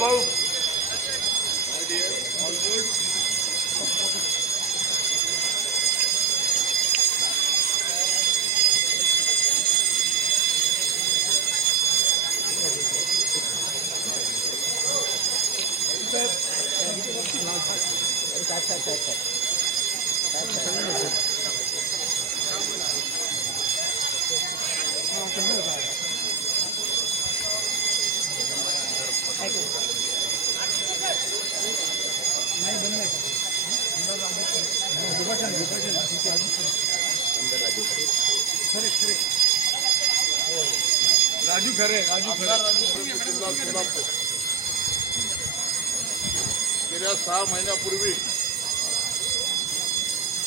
भाऊ राजू खरे गेल्या 6 महिन्यापूर्वी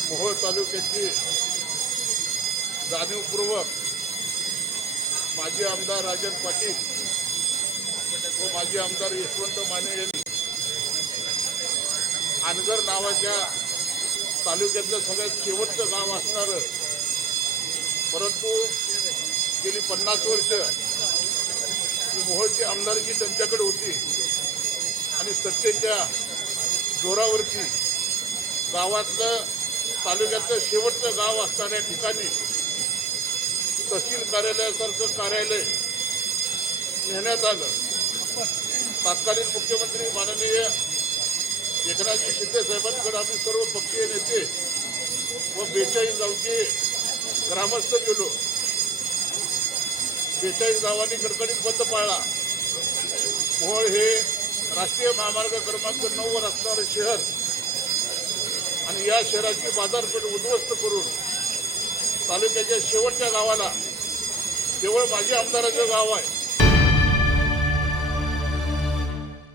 मोहोळ तालुक्याची जाणीवपूर्वक माजी आमदार राजन पाटील व माजी आमदार यशवंत माने यांनी अनगर नावाच्या तालुक्यातलं सगळ्यात शेवटचं गाव असणारं, परंतु गेली 50 वर्ष मोहोळची आमदारकी त्यांच्याकडे होती आणि सत्तेच्या जोरावरती गावातलं तालुक्यातलं शेवटचं गाव असणाऱ्या ठिकाणी तहसील कार्यालयासारखं कार्यालय नेण्यात आलं. तत्कालीन मुख्यमंत्री माननीय एकनाथजी शिंदे साहेबांकडे आम्ही सर्व पक्षीय नेते व 42 गावचे ग्रामस्थ गेलो. 42 गावांनी कडकडीत बंद पाळला. मोहोळ हे राष्ट्रीय महामार्ग क्रमांक 9 वर असणारं शहर आणि या शहराची बाजारपेठ उद्ध्वस्त करून तालुक्याच्या शेवटच्या गावाला केवळ माजी आमदाराचं गाव आहे